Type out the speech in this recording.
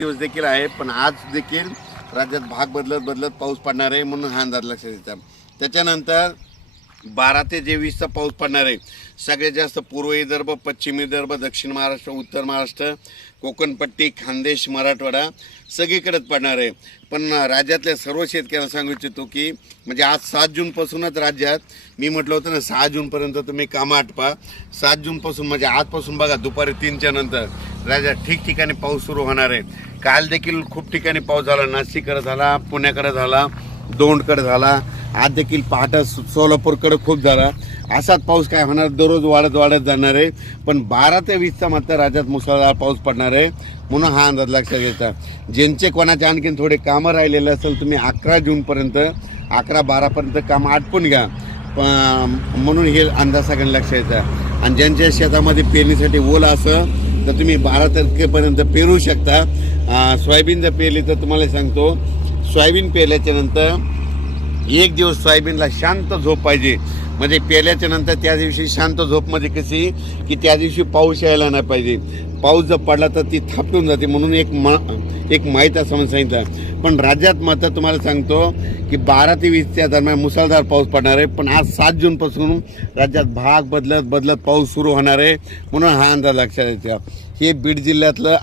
दिवस देखील आहे पण आज देखील राज्यात भाग बदलत बदलत पाऊस पडणार आहे म्हणून हा अंदाज लक्षात येतात त्याच्यानंतर बारा ते जे वीसचा पाऊस पडणार आहे सगळ्यात जास्त पूर्व विदर्भ पश्चिम विदर्भ दक्षिण महाराष्ट्र उत्तर महाराष्ट्र कोकणपट्टी खानदेश मराठवाडा सगळीकडेच पडणार आहे. पण राज्यातल्या सर्व शेतकऱ्यांना सांगू इच्छितो की म्हणजे आज सात जूनपासूनच राज्यात मी म्हटलं होतं ना सहा जूनपर्यंत तुम्ही कामं आटपा. सात जूनपासून म्हणजे आजपासून बघा दुपारी तीनच्या नंतर. राज्यात ठिकठिकाणी पाऊस सुरू होणार आहे. काल देखील खूप ठिकाणी पाऊस झाला. नाशिककडे झाला पुण्याकडे झाला दोंडकडे झाला. आज देखील पहाटा सोलापूरकडे खूप झाला. असाच पाऊस काय होणार? दररोज वाढत वाढत जाणार आहे. पण बारा ते वीसचा मात्र राज्यात मुसळधार पाऊस पडणार आहे म्हणून हा अंदाज लक्षात घ्यायचा ज्यांचे कोणाचे आणखीन थोडे कामं राहिलेले असेल तुम्ही अकरा जूनपर्यंत अकरा बारापर्यंत कामं आटपून घ्या. प- म्हणून हे अंदाज सगळ्यांना लक्षात येतं. आणि ज्यांच्या शेतामध्ये पेरणीसाठी ओला असं तर तुम्ही बारा तारखेपर्यंत पेरू शकता. सोयाबीन जर पेरली तर तुम्हाला सांगतो सोयाबीन पेरल्याच्या नंतर एक दिवस सोयाबीनला शांत झोप पाहिजे. म्हणजे पेल्याच्या नंतर त्या दिवशी शांत झोप म्हणजे कशी? की त्या दिवशी पाऊस यायला नाही पाहिजे. पाऊस जर पडला तर ती थापटून जाते म्हणून एक म एक माहीत असं म्हणून सांगितलं. पण राज्यात मात्र तुम्हाला सांगतो की बारा ते वीसच्या दरम्यान मुसळधार पाऊस पडणार आहे. पण आज सात जूनपासून राज्यात भाग बदलत बदलत पाऊस सुरू होणार आहे म्हणून हा अंदाज लक्षात यायचा हे बीड जिल्ह्यातलं